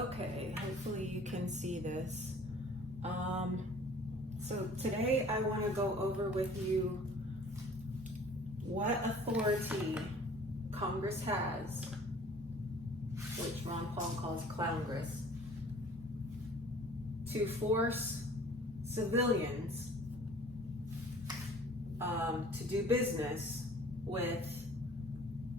Okay, hopefully you can see this. So today I want to go over with you what authority Congress has, which Ron Paul calls clowngress, to force civilians to do business with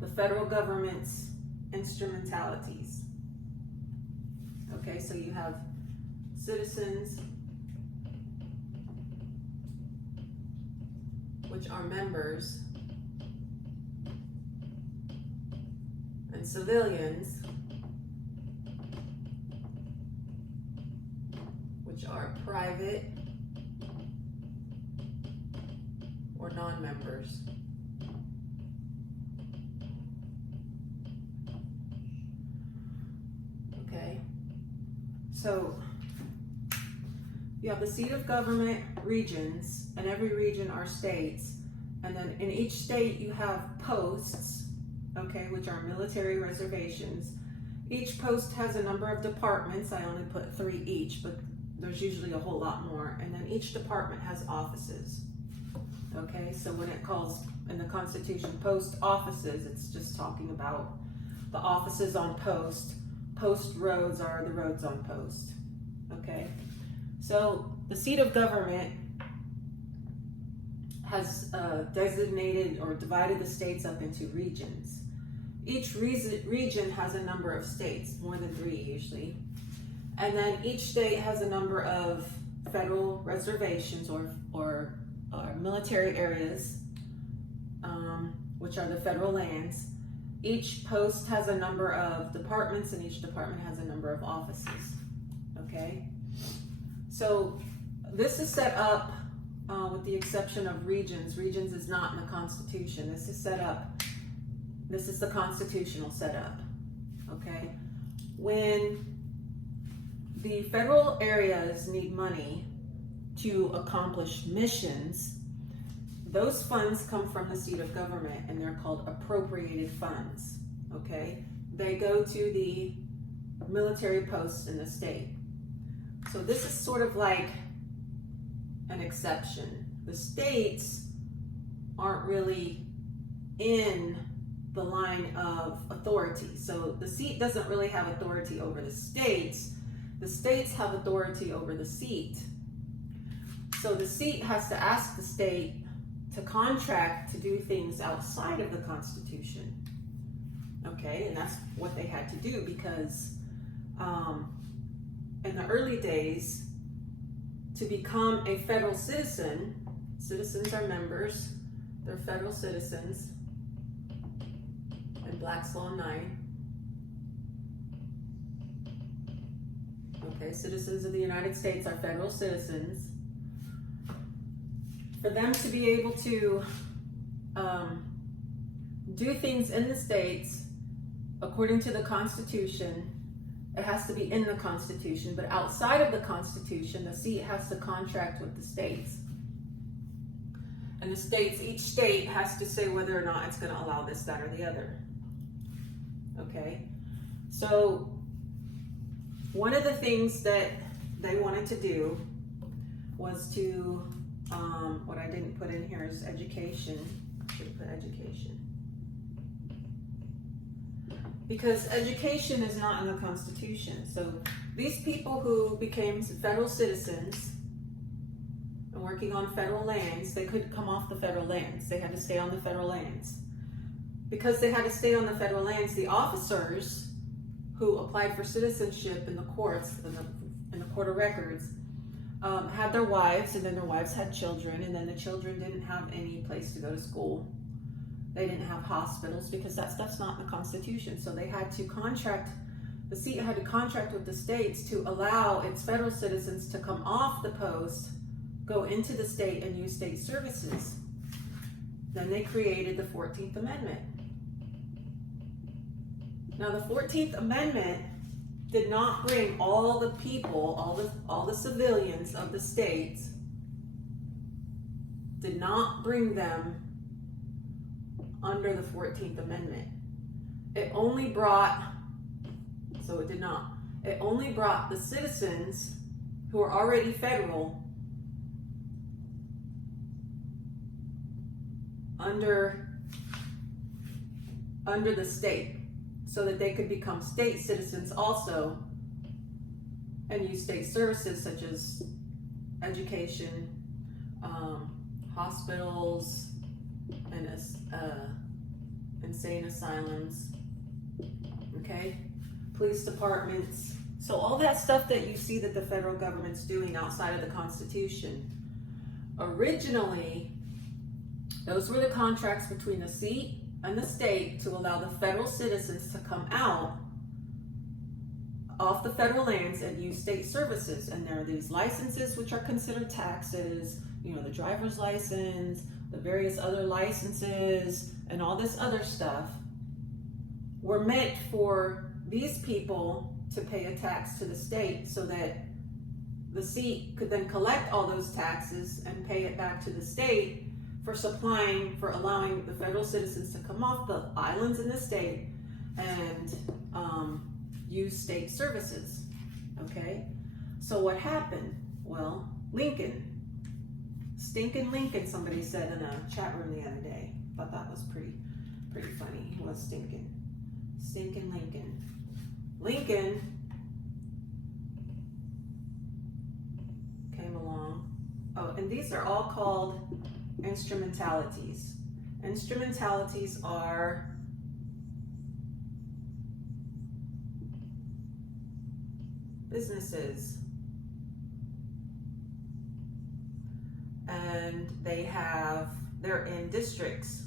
the federal government's instrumentalities. Okay, so you have citizens, which are members, and civilians, which are private or non-members. Okay, so you have the seat of government regions, and every region are states, and then in each state you have posts, okay, which are military reservations. Each post has a number of departments. I only put 3 each, but there's usually a whole lot more. And then each department has offices. Okay, so when it calls in the Constitution post offices, it's just talking about the offices on post. Post roads are the roads on post. Okay, so the seat of government has designated or divided the states up into regions. Each region has a number of states, more than 3 usually. And then each state has a number of federal reservations or military areas, which are the federal lands. Each post has a number of departments, and each department has a number of offices. Okay? So this is set up with the exception of regions. Regions is not in the Constitution. This is set up, this is the constitutional setup. Okay? When the federal areas need money to accomplish missions, those funds come from the seat of government, and they're called appropriated funds. Okay? They go to the military posts in the state. So this is sort of like an exception. The states aren't really in the line of authority. So the seat doesn't really have authority over the states. The states have authority over the seat. So the seat has to ask the state to contract to do things outside of the Constitution. Okay, and that's what they had to do because in the early days, to become a federal citizen, citizens are members, they're federal citizens, in Black's Law 9. Okay, citizens of the United States are federal citizens. For them to be able to do things in the states according to the Constitution, it has to be in the Constitution, but outside of the Constitution, the seat has to contract with the states. And the states, each state has to say whether or not it's going to allow this, that, or the other. Okay? So, one of the things that they wanted to do was to, what I didn't put in here is education. I should have put education. Because education is not in the Constitution. So these people who became federal citizens and working on federal lands, they couldn't come off the federal lands. They had to stay on the federal lands. Because they had to stay on the federal lands, the officers who applied for citizenship in the courts, in the court of records, had their wives, and then their wives had children, and then the children didn't have any place to go to school. They didn't have hospitals because that stuff's not in the Constitution. So they had to contract, the seat had to contract with the states to allow its federal citizens to come off the post, go into the state and use state services. Then they created the 14th Amendment. Now the 14th Amendment did not bring all the people, all the civilians of the states, did not bring them under the 14th Amendment. It only brought, so it did not, it only brought the citizens who are already federal under the state, so that they could become state citizens also and use state services such as education, hospitals, and insane asylums, okay, police departments. So all that stuff that you see that the federal government's doing outside of the Constitution, originally, those were the contracts between the seat and the state to allow the federal citizens to come out off the federal lands and use state services. And there are these licenses which are considered taxes, you know, the driver's license, the various other licenses, and all this other stuff were meant for these people to pay a tax to the state, so that the seat could then collect all those taxes and pay it back to the state for allowing the federal citizens to come off the islands in the state and use state services. Okay, so what happened? Well, Lincoln, stinking Lincoln, somebody said in a chat room the other day. Thought that was pretty funny. He was stinking Lincoln. Lincoln came along. Oh, and these are all called instrumentalities. Instrumentalities are businesses, and they're in districts.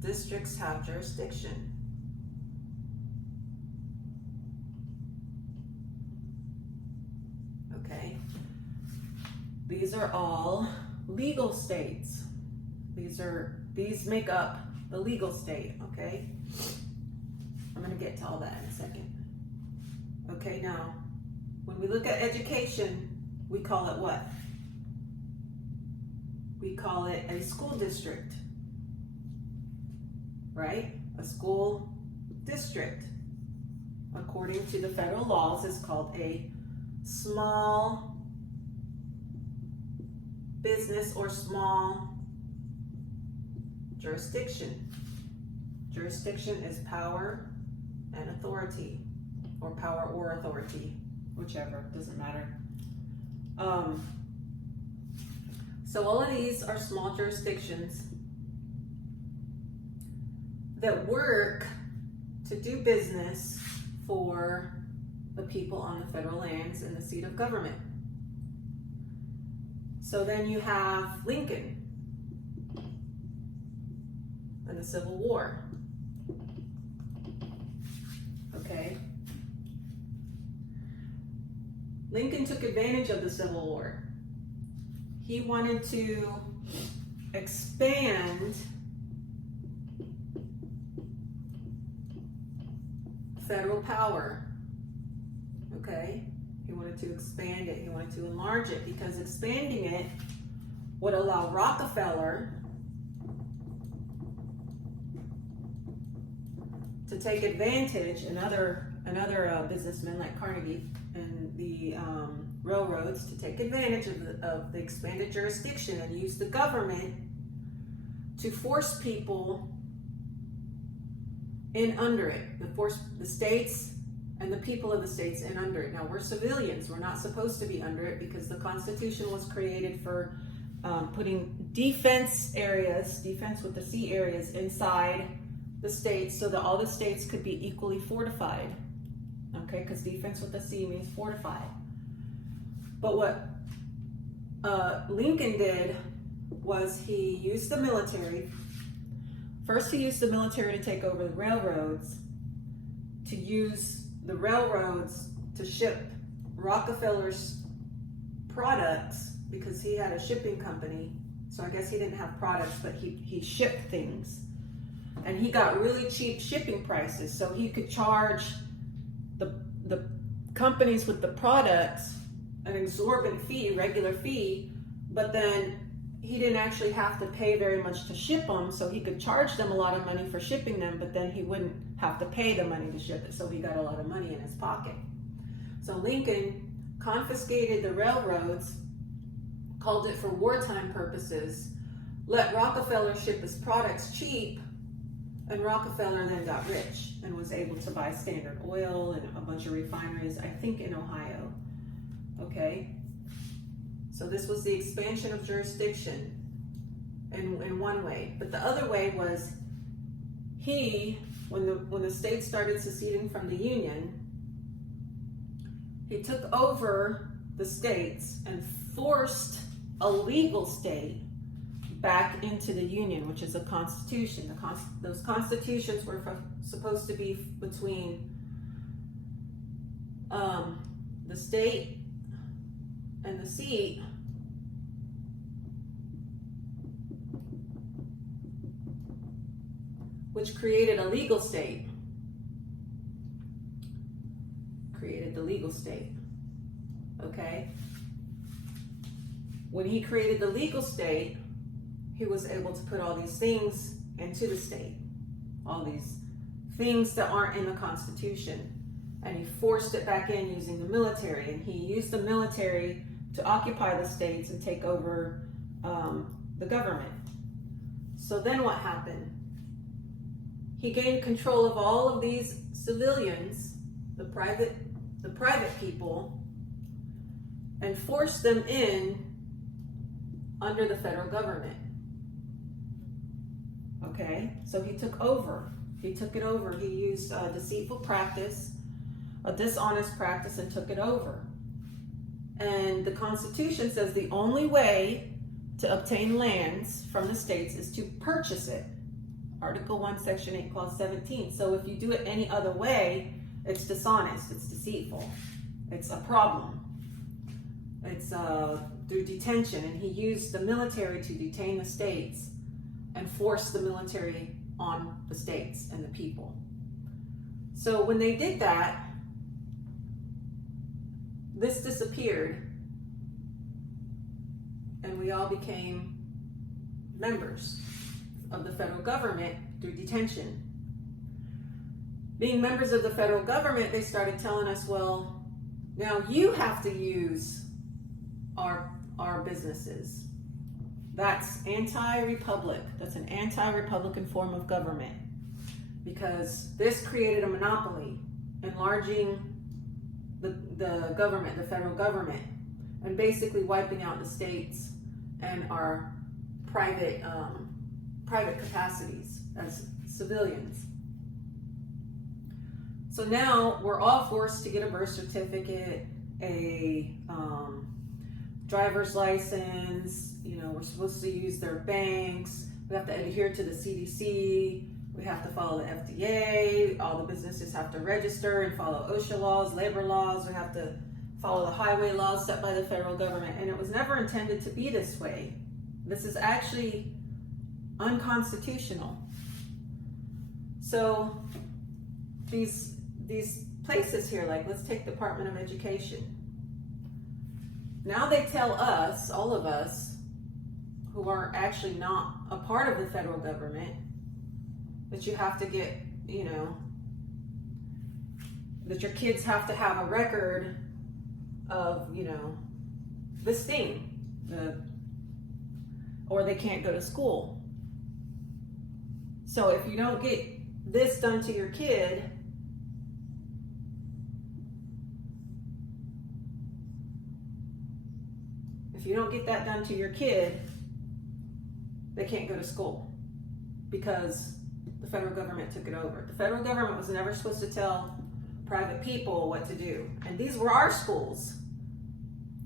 Districts have jurisdiction. Okay. These are all legal states. These make up the legal state, okay? I'm going to get to all that in a second. Okay, now, when we look at education, we call it what? We call it a school district, right? A school district, according to the federal laws, is called a small business or small jurisdiction. Jurisdiction is power and authority, or power or authority, whichever, doesn't matter. So all of these are small jurisdictions that work to do business for the people on the federal lands and the seat of government. So then you have Lincoln and the Civil War. Okay. Lincoln took advantage of the Civil War. He wanted to expand federal power. Okay? He wanted to expand it. He wanted to enlarge it, because expanding it would allow Rockefeller to take advantage, and other businessmen like Carnegie and the railroads, to take advantage of the expanded jurisdiction and use the government to force people in under it, force the states and the people of the states in under it. Now, we're civilians. We're not supposed to be under it, because the Constitution was created for putting defense with the C areas, inside the states, so that all the states could be equally fortified. Okay, because defense with the C means fortified. But what Lincoln did was he used the military. First, he used the military to take over the railroads, to use the railroads to ship Rockefeller's products, because he had a shipping company. So I guess he didn't have products, but he shipped things. And he got really cheap shipping prices, so he could charge the companies with the products an exorbitant fee, regular fee, but then he didn't actually have to pay very much to ship them, so he could charge them a lot of money for shipping them, but then he wouldn't have to pay the money to ship it, so he got a lot of money in his pocket. So Lincoln confiscated the railroads, called it for wartime purposes, let Rockefeller ship his products cheap, and Rockefeller then got rich and was able to buy Standard Oil and a bunch of refineries, I think in Ohio. Okay? So this was the expansion of jurisdiction in one way. But the other way was when the states started seceding from the Union, he took over the states and forced a legal state back into the Union, which is a constitution. Those constitutions were supposed to be between the state and the seat, which created a legal state. Created the legal state. Okay? When he created the legal state, he was able to put all these things into the state. All these things that aren't in the Constitution. And he forced it back in using the military. And he used the military to occupy the states and take over the government. So then what happened? He gained control of all of these civilians, the private people, and forced them in under the federal government. Okay, so he took over. He took it over. He used a deceitful practice, a dishonest practice, and took it over. And the Constitution says the only way to obtain lands from the states is to purchase it. Article 1, Section 8, Clause 17. So if you do it any other way, it's dishonest, it's deceitful, it's a problem. It's through detention, and he used the military to detain the states and force the military on the states and the people. So when they did that, this disappeared, and we all became members of the federal government through detention. Being members of the federal government, they started telling us, well, now you have to use our businesses. That's anti-republic. That's an anti-republican form of government, because this created a monopoly, enlarging the government, the federal government, and basically wiping out the states and our private capacities as civilians. So now we're all forced to get a birth certificate, a driver's license. We're supposed to use their banks. We have to adhere to the CDC. We have to follow the FDA. All the businesses have to register and follow OSHA laws, labor laws. We have to follow the highway laws set by the federal government. And it was never intended to be this way. This is actually unconstitutional. So these places here, like let's take Department of Education. Now they tell us, all of us, who are actually not a part of the federal government, that you have to get, that your kids have to have a record of, this thing, or they can't go to school. So if you don't get this done to your kid, that done to your kid, they can't go to school because the federal government took it over. The federal government was never supposed to tell private people what to do. And these were our schools.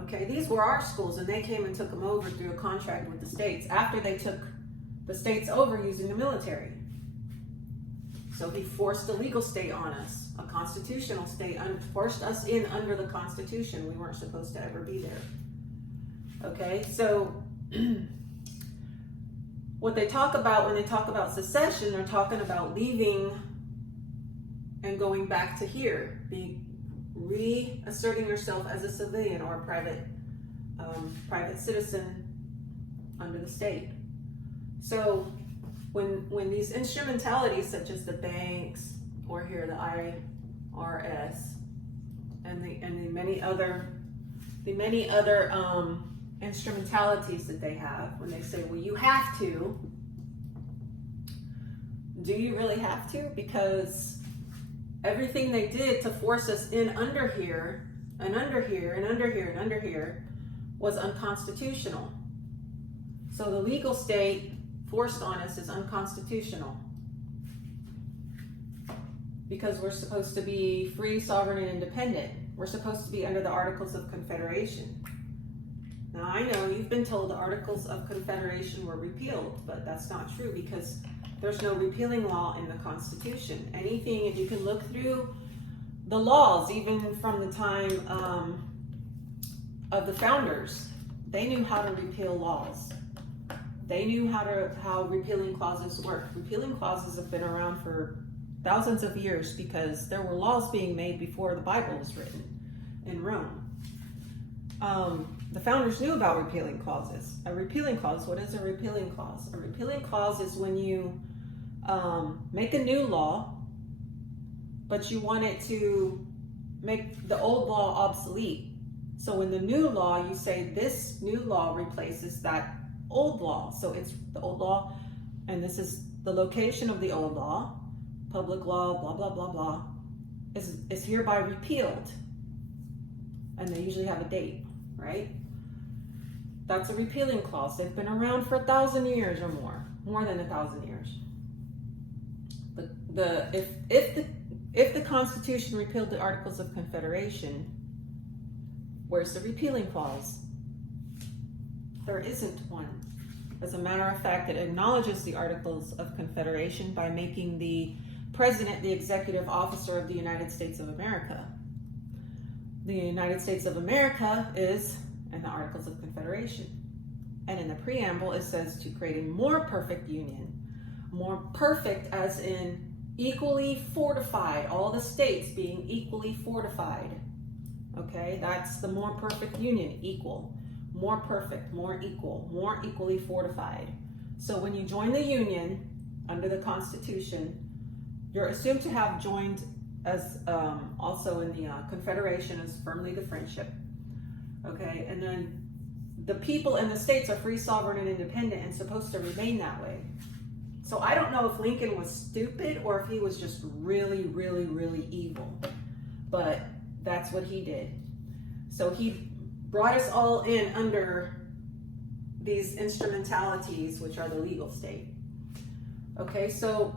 Okay, these were our schools, and they came and took them over through a contract with the states after they took the states over using the military. So he forced a legal state on us, a constitutional state, forced us in under the Constitution. We weren't supposed to ever be there. Okay, so what they talk about when they talk about secession, they're talking about leaving and going back to here, reasserting yourself as a civilian or a private citizen under the state. So when these instrumentalities such as the banks, or here the IRS, and the many other instrumentalities that they have, when they say, well, you have to, do you really have to? Because everything they did to force us in under here and under here and under here and under here was unconstitutional. So the legal state forced on us is unconstitutional, because we're supposed to be free, sovereign, and independent. We're supposed to be under the Articles of Confederation. Now, I know you've been told the Articles of Confederation were repealed, but that's not true, because there's no repealing law in the Constitution. Anything, if you can look through the laws, even from the time of the founders, they knew how to repeal laws. They knew how repealing clauses work. Repealing clauses have been around for thousands of years, because there were laws being made before the Bible was written in Rome. The founders knew about repealing clauses. A repealing clause, what is a repealing clause? A repealing clause is when you make a new law, but you want it to make the old law obsolete. So in the new law, you say this new law replaces that old law. So it's the old law, and this is the location of the old law. Public law, blah, blah, blah, blah, is hereby repealed. And they usually have a date, right? That's a repealing clause. They've been around for 1,000 years or more than 1,000 years. If the Constitution repealed the Articles of Confederation, where's the repealing clause? There isn't one. As a matter of fact, it acknowledges the Articles of Confederation by making the President the executive officer of the United States of America. The United States of America is in the Articles of Confederation. And in the preamble, it says to create a more perfect union. More perfect as in equally fortified, all the states being equally fortified. Okay, that's the more perfect union, equal. More perfect, more equal, more equally fortified. So when you join the Union under the Constitution, you're assumed to have joined as also in the Confederation as firmly the friendship. Okay, and then the people in the states are free, sovereign, and independent, and supposed to remain that way. So I don't know if Lincoln was stupid or if he was just really, really, really evil, but that's what he did. So he brought us all in under these instrumentalities, which are the legal state. Okay, so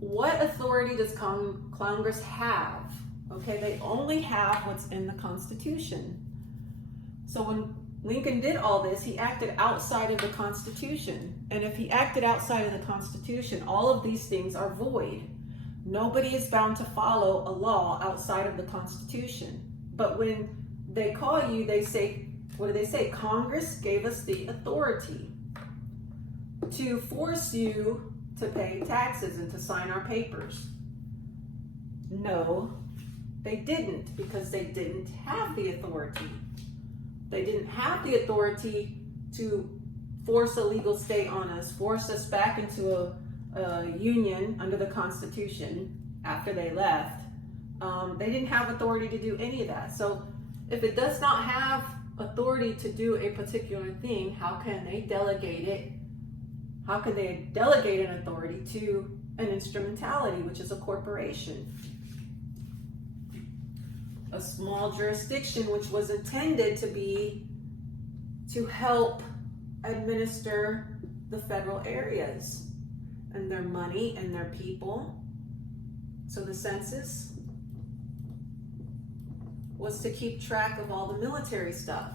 what authority does Congress have? Okay, they only have what's in the Constitution. So when Lincoln did all this, he acted outside of the Constitution. And if he acted outside of the Constitution, all of these things are void. Nobody is bound to follow a law outside of the Constitution. But when they call you, they say, what do they say? Congress gave us the authority to force you to pay taxes and to sign our papers. No, they didn't, because they didn't have the authority. They didn't have the authority to force a legal state on us, force us back into a union under the Constitution after they left. They didn't have authority to do any of that. So if it does not have authority to do a particular thing, how can they delegate it? How can they delegate an authority to an instrumentality, which is a corporation? A small jurisdiction which was intended to be to help administer the federal areas and their money and their people. So the census was to keep track of all the military stuff,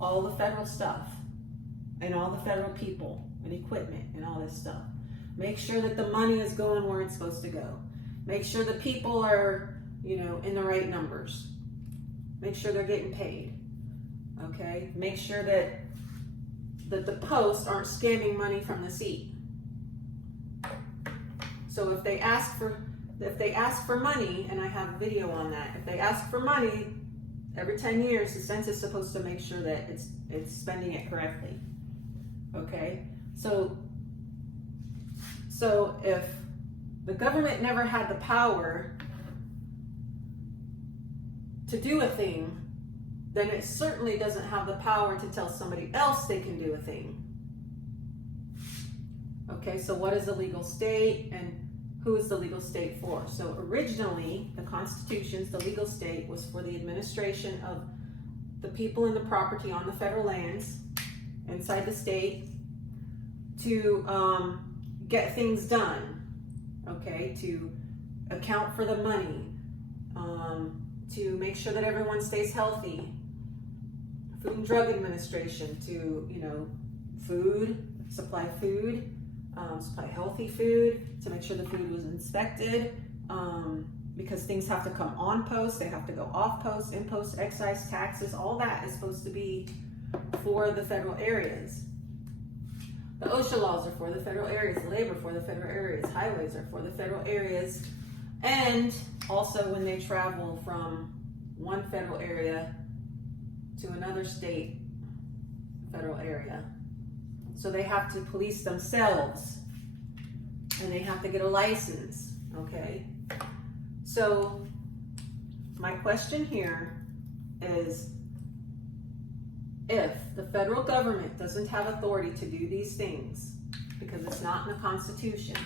all the federal stuff, and all the federal people and equipment and all this stuff. Make sure that the money is going where it's supposed to go. Make sure the people are, in the right numbers. Make sure they're getting paid. Okay? Make sure that the posts aren't scamming money from the seat. So if they ask for money, and I have a video on that, if they ask for money Every 10 years, the census is supposed to make sure that it's spending it correctly. Okay, so if the government never had the power to do a thing, then it certainly doesn't have the power to tell somebody else they can do a thing. Okay, so what is a legal state and who is the legal state for? So originally, the Constitution's, the legal state was for the administration of the people and the property on the federal lands inside the state to get things done, okay, to account for the money, to make sure that everyone stays healthy, Food and Drug Administration to, supply food, supply healthy food, to make sure the food was inspected, because things have to come on post, they have to go off post, in post, excise, taxes, all that is supposed to be for the federal areas. The OSHA laws are for the federal areas, labor for the federal areas, highways are for the federal areas, and also when they travel from one federal area to another state federal area. So they have to police themselves and they have to get a license, okay? So my question here is, if the federal government doesn't have authority to do these things because it's not in the Constitution,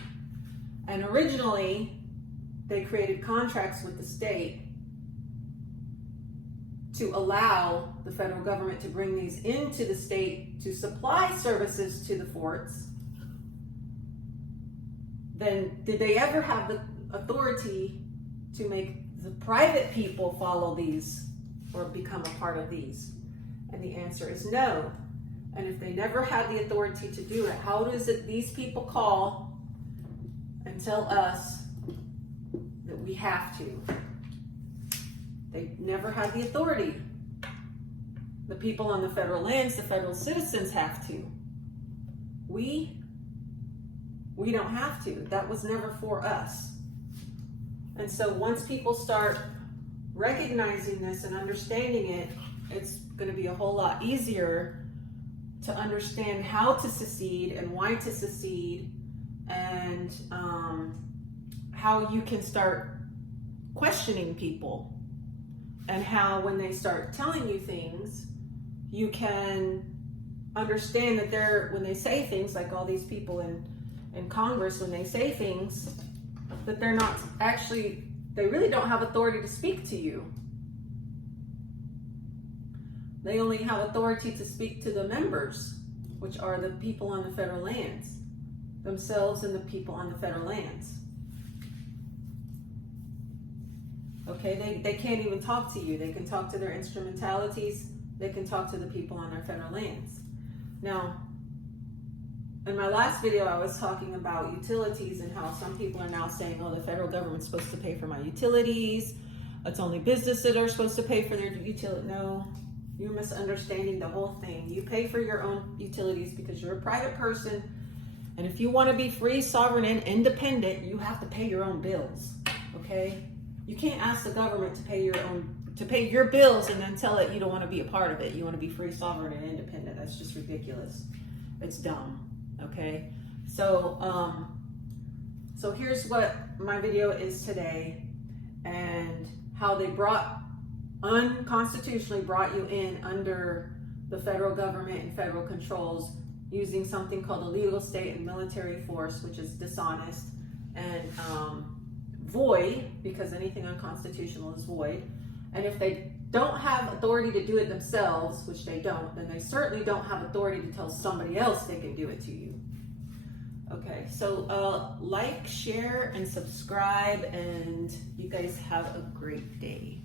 and originally they created contracts with the state to allow the federal government to bring these into the state to supply services to the forts, then did they ever have the authority to make the private people follow these or become a part of these? And the answer is no. And if they never had the authority to do it, how does it these people call and tell us that we have to? They never had the authority. The people on the federal lands, the federal citizens have to. We don't have to. That was never for us. And so once people start recognizing this and understanding it, it's going to be a whole lot easier to understand how to secede and why to secede, and how you can start questioning people, and how when they start telling you things, you can understand that when they say things like all these people in Congress, when they say things, that they're not actually, they really don't have authority to speak to you. They only have authority to speak to the members, which are the people on the federal lands, themselves and the people on the federal lands. Okay, they can't even talk to you. They can talk to their instrumentalities. They can talk to the people on their federal lands. Now, in my last video, I was talking about utilities and how some people are now saying, oh, the federal government's supposed to pay for my utilities. It's only businesses that are supposed to pay for their utility. No, you're misunderstanding the whole thing. You pay for your own utilities because you're a private person. And if you want to be free, sovereign, and independent, you have to pay your own bills, okay? You can't ask the government to pay your bills and then tell it you don't want to be a part of it. You want to be free, sovereign, and independent. That's just ridiculous. It's dumb. Okay, so here's what my video is today, and how they unconstitutionally brought you in under the federal government and federal controls using something called a legal state and military force, which is dishonest and void, because anything unconstitutional is void. And if they don't have authority to do it themselves, which they don't, then they certainly don't have authority to tell somebody else they can do it to you. Okay, so like, share, and subscribe, and you guys have a great day.